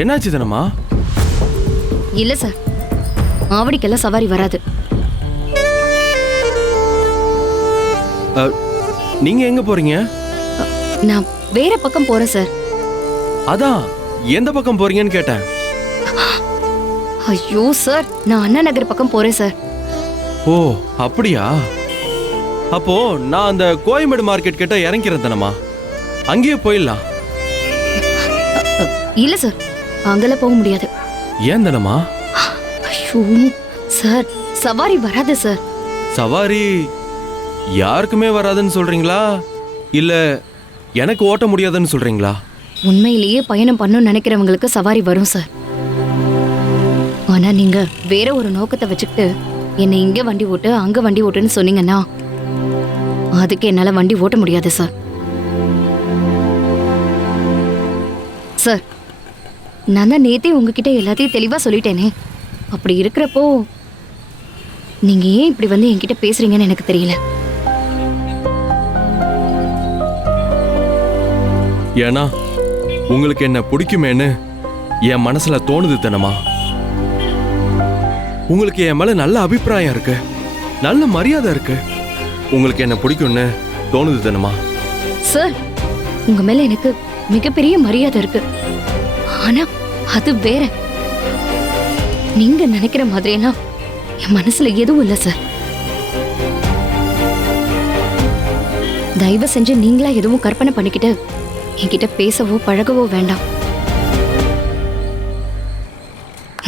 என்னாச்சு தனமா? இல்ல சார். ஆவடிக்கெல்லாம் சவாரி வராது. நீங்க எங்க போறீங்க? நான் வேற பக்கம் போறேன் சார். அதான் எந்த பக்கம் போறீங்கன்னு கேட்டேன். ஐயோ சார் நான் அண்ணா நகர் பக்கம் போறேன் சார். ஓ அப்படியா? அப்போ நான் அந்த கோயம்பேடு மார்க்கெட் கிட்ட இறங்கிறேன் தனமா? அங்கேயே போயிடலாம். இல்ல சார். அங்கெல்லாம் போக முடியாது. ஏன் தனமா? ஐயோ சார் சவாரி வராது சார். சவாரி யாருக்குமே வராதுன்னு சொல்றீங்களா? இல்ல எனக்கு ஓட்ட முடியாதுன்னு சொல்றீங்களா? உண்மையிலேயே பயணம் பண்ணணும்னு நினைக்கிறவங்களுக்கு சவாரி வரும் சார். ஆனா நீங்க வேற ஒரு நோக்கத்தை வச்சுக்கிட்டு என்னை இங்க வண்டி ஓட்டு அங்க வண்டி ஓட்டுன்னு சொன்னீங்கன்னா அதுக்கு என்னால வண்டி ஓட்ட முடியாது சார். சார் நான் தான் நேத்தே உங்ககிட்ட எல்லாத்தையும் தெளிவா சொல்லிட்டேனே. அப்படி இருக்கிறப்போ நீங்க ஏன் இப்படி வந்து என்கிட்ட பேசுறீங்கன்னு எனக்கு தெரியல. ஏன்னா உங்களுக்கு என்ன பிடிக்குமேன்னு என் மனசுல தோணுது தனமா. உங்களுக்கு என் மேல நல்ல அபிப்பிராயம் இருக்கு. நல்ல மரியாதை இருக்கு. உங்களுக்கு என்ன பிடிக்கும்னு தோணுது தனமா. சார் உங்க மேல எனக்கு மிகப்பெரிய மரியாதை இருக்கு. ஆனா அது வேற. நீங்க நினைக்கிற மாதிரியெல்லாம் என் மனசுல எதுவும் இல்ல சார். தயவு செஞ்சு நீங்களா எதுவும் கற்பனை பண்ணிக்கிட்டு என்கிட்ட பேசவோ பழகவோ வேண்டாம்.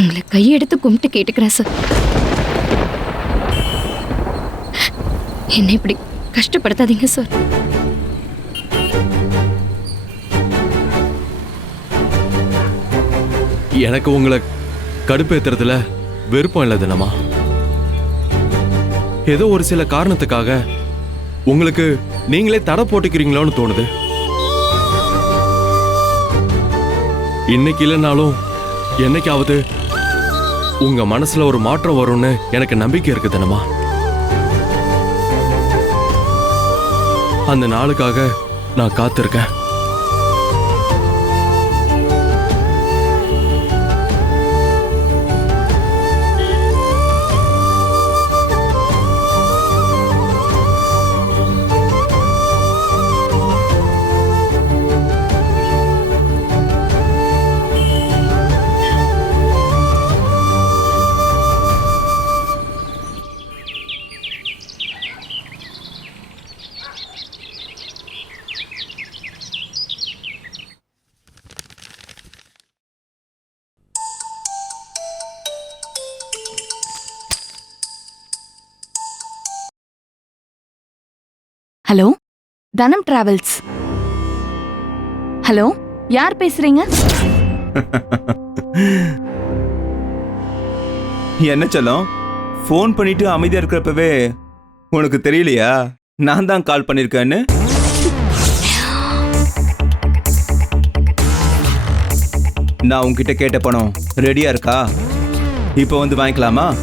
உங்களை கையெடுத்து கும்பிட்டு கேட்டுக்கிறேன் சார். என்னை இப்படி கஷ்டப்படுத்தாதீங்க சார். எனக்கு உங்களை கடுப்பேத்துறதுல விருப்பம் இல்லை தினமா. ஏதோ ஒரு சில காரணத்துக்காக உங்களுக்கு நீங்களே தடை போட்டுக்கிறீங்களோன்னு தோணுது. இன்னைக்கு இல்லைனாலும் என்னைக்காவது உங்க மனசுல ஒரு மாற்றம் வரும்னு எனக்கு நம்பிக்கை இருக்கு தினமா. அந்த நாளுக்காக நான் காத்திருக்கேன். ஹலோ? தனம் டிராவல்ஸ். ஹலோ? யார் பேசுறீங்க? என்ன செல்லம்? ஃபோன் பண்ணிட்டு அமைதியா இருக்கிறப்பவே உனக்கு தெரியலையா? நான் தான் கால் பண்ணிருக்கேன்னு? நான் உன்கிட்ட கேட்ட பணம் ரெடியா இருக்கா? இப்போ வந்து வாங்கிக்கலாமா?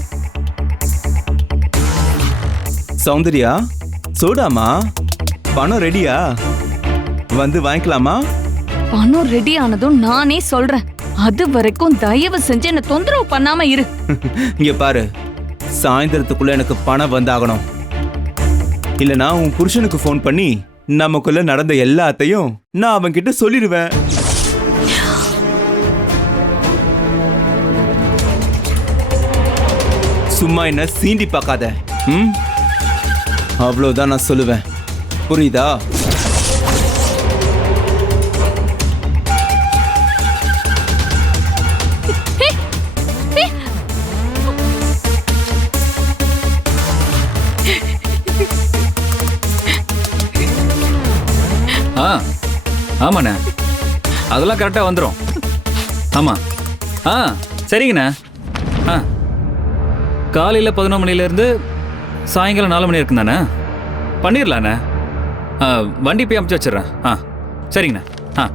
சௌந்தர்யா சோடாமா பணம் ரெடியா வந்து வாங்கிக்கலாமா? பணம் ரெடி ஆனதும் நானே சொல்றேன். அது வரைக்கும் தயவு செஞ்சு என்ன தொந்தரவு பண்ணாம இரு. இங்க பாரு. சாயந்தரத்துக்குள்ள எனக்கு பணம் வந்தாகணும். இல்லனா உன் புருஷனுக்கு ஃபோன் பண்ணி நமக்குள்ள நடந்த எல்லாத்தையும் நான் அவன்கிட்ட சொல்லிடுவேன். சும்மா என்ன சீண்டி பார்க்காத. ம்? அவ்வளோதான் நான் சொல்லுவேன். புரியுதா? ஆ ஆமாண்ணே. அதெல்லாம் கரெக்டாக வந்துடும் ஆமாம் ஆ சரிங்கண்ணே. ஆ. காலையில் பதினொன்று மணிலேருந்து சாயங்காலம் நாலு மணி இருக்குந்தாண்ணே பண்ணிடலாண்ணே வண்டி போய் அமுச்சு வச்சிடுறேன். ஆ சரிங்கண்ணா. ஆ.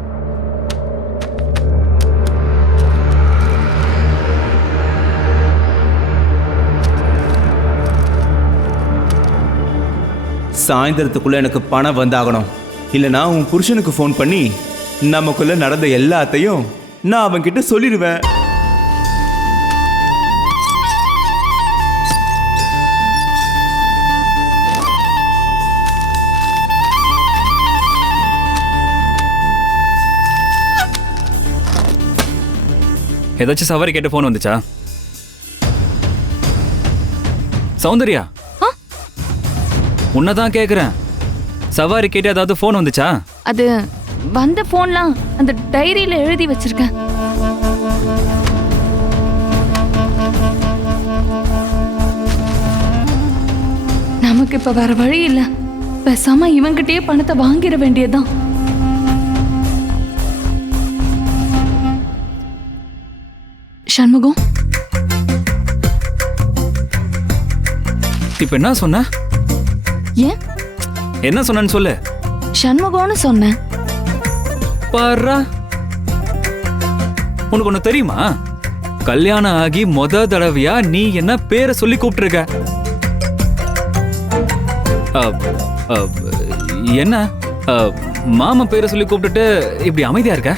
சாயந்தரத்துக்குள்ள எனக்கு பணம் வந்தாகணும். இல்லைனா உன் புருஷனுக்கு ஃபோன் பண்ணி நமக்குள்ள நடந்த எல்லாத்தையும் நான் அவன்கிட்ட சொல்லிடுவேன். ஏதாச்சும் சவாரி கேட்டு ஃபோன் வந்துச்சா? சௌந்தர்யா? உன்னதான் கேக்குறேன். சவாரி கேட்டு ஏதாவது ஃபோன் வந்துச்சா? அது வந்த போன்லாம் அந்த டைரியில எழுதி வச்சிருக்கேன். நமக்கு இப்ப வேற வழி இல்ல. பேசாம இவங்கிட்டயே பணத்தை வாங்கிட வேண்டியதுதான். சண்முகம்? இப்ப என்ன சொன்ன? ஏன்? என்ன சொன்னேன்னு சொல்லு. சண்முகம்னு சொன்னேன். பாரா. உனக்கு ஒண்ணு தெரியுமா? கல்யாணம் ஆகி மொத தடவையா நீ என்ன பேரை சொல்லி கூப்பிட்டுருக்க? என்ன? மாமா பேரை சொல்லி கூப்பிட்டுட்டு இப்படி அமைதியா இருக்க?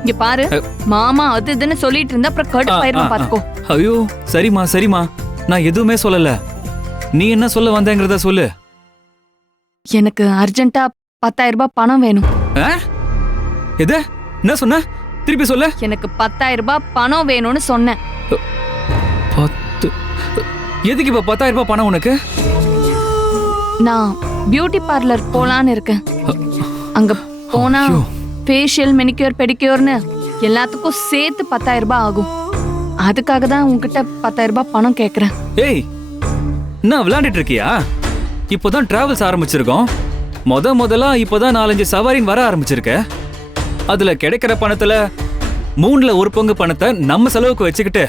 இங்க பாரு. மாமா அது இதுன்னு சொல்லிட்டு இருந்தா அப்புறம் கடுப்பாயிரும். பாத்துக்கோ. ஐயோ சரிம்மா சரிம்மா. நான் எதுவுமே சொல்லல. நீ என்ன சொல்ல வந்தேங்கிறத சொல்லு. எனக்கு அர்ஜென்ட்டா பத்தாயிரம் ரூபாய் பணம் வேணும்? எது? என்ன சொன்ன? திருப்பி சொல்ல. எனக்கு பத்தாயிரம் ரூபாய் பணம் வேணும்னு சொன்னேன். பத்து. எதுக்கு இப்ப பத்தாயிரம் ரூபாய் பணம் உனக்கு? நான் பியூட்டி பார்லர் போலான்னு இருக்கேன். அங்க போனா. ஃபேஷியல் மெனிக்யூர் பெடிக்யூர்னு எல்லாத்துக்கும் சேர்த்து பத்தாயிரம் ரூபாய் ஆகும். அதுக்காக தான் உங்ககிட்ட பத்தாயிரம் ரூபாய் பணம் கேட்குறேன் ஏய் என்ன விளையாண்டுட்டு இருக்கியா? இப்போதான் டிராவல்ஸ் ஆரம்பிச்சிருக்கோம். முத முதலா இப்போதான் நாலஞ்சு சவாரின் வர ஆரம்பிச்சிருக்க. அதுல கிடைக்கிற பணத்துல மூணுல ஒரு பங்கு பணத்தை நம்ம செலவுக்கு வச்சுக்கிட்டு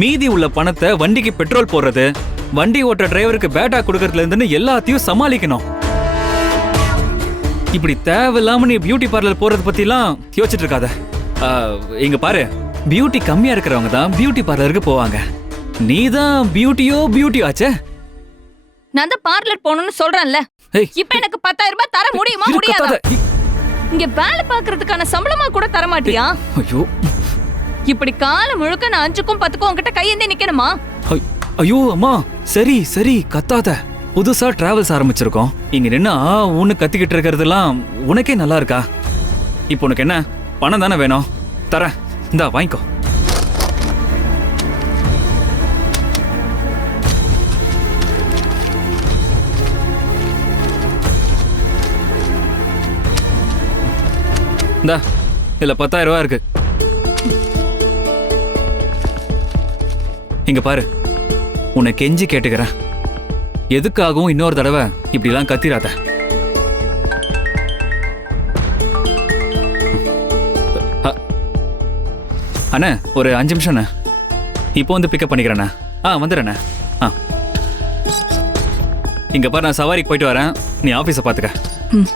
மீதி உள்ள பணத்தை வண்டிக்கு பெட்ரோல் போடுறது வண்டி ஓட்டுற டிரைவருக்கு பேட்டா கொடுக்கறதுல இருந்துன்னு எல்லாத்தையும் சமாளிக்கணும். இப்படி தேவையில்லாம நீ பியூட்டி பார்லர் போறது பத்திலாம் யோசிச்சுட்டு இருக்காத இங்க பாரு. பியூட்டி கம்மியா இருக்கிறவங்க தான் பியூட்டி பார்லருக்கு போவாங்க. நீ தான் பியூட்டியோ பியூட்டி ஆச்சே? நான் தான் பார்லர் போகணும்னு சொல்றேன்ல. இப்ப எனக்கு பத்தாயிரம் ரூபாய் தர முடியுமா முடியாதா? இங்க வேலை பாக்குறதுக்கான சம்பளமா கூட தர மாட்டியா ஐயோ. இப்படி காலம் முழுக்க நான் அஞ்சுக்கும் பத்துக்கும் உன்கிட்ட கையேந்தி நிக்கணுமா? ஐயோ அம்மா. சரி சரி கத்தாத. புதுசா டிராவல்ஸ் ஆரம்பிச்சிருக்கோம். இங்க நின்னா ஒன்று கத்திக்கிட்டு இருக்கிறதெல்லாம் உனக்கே நல்லா இருக்கா? இப்போ உனக்கு என்ன? பணம் தானே வேணும்? தரேன். இந்தா வாங்கிக்கோ. இந்தா இதில் பத்தாயிரம் ரூபா இருக்கு. இங்க பாரு. உன்னை கெஞ்சி கேட்டுக்கிறேன். எதுக்காகவும் இன்னொரு தடவை இப்படிலாம் கத்திராத. அண்ணா அண்ணே ஒரு அஞ்சு நிமிஷம் அண்ணே. இப்போ வந்து பிக்கப் பண்ணிக்கிறேண்ணா. ஆ வந்துடுறேண்ணா. ஆ. இங்கே பாரு நான் சவாரிக்கு போயிட்டு வரேன். நீ ஆஃபீஸை பார்த்துக்க ம்.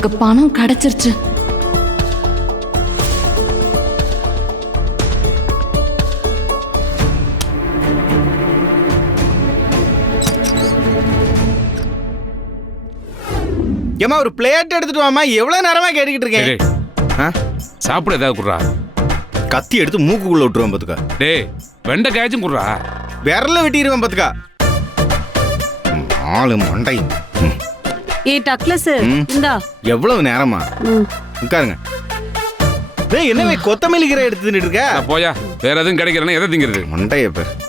எனக்கு பணம் கிடைச்சிருச்சு. ஏமா ஒரு பிளேட் எடுத்துட்டு வாமா எவ்வளவு நேரமா கேட்டுக்கிட்டு இருக்கேன்? சாப்பிட ஏதாவது குடுறா. கத்தி எடுத்து மூக்குக்குள்ள விட்டுருவேன் பாத்துக்கா. டேய் வெண்டைக்காய்ச்சும் குடுறா. விரல வெட்டிடுவேன் பாத்துக்கா. ஆளு மண்டை. ஏய் டக்ளஸ். இந்தா. எவ்வளவு நேரமா. உட்காருங்க. டேய் என்னவே கொத்தமல்லி கீரை எடுத்து தின்னுட்டு இருக்க? போயா வேற எதுவும் கிடைக்கிறேன்னா எதை திங்கிறது? மண்டைய பேர்.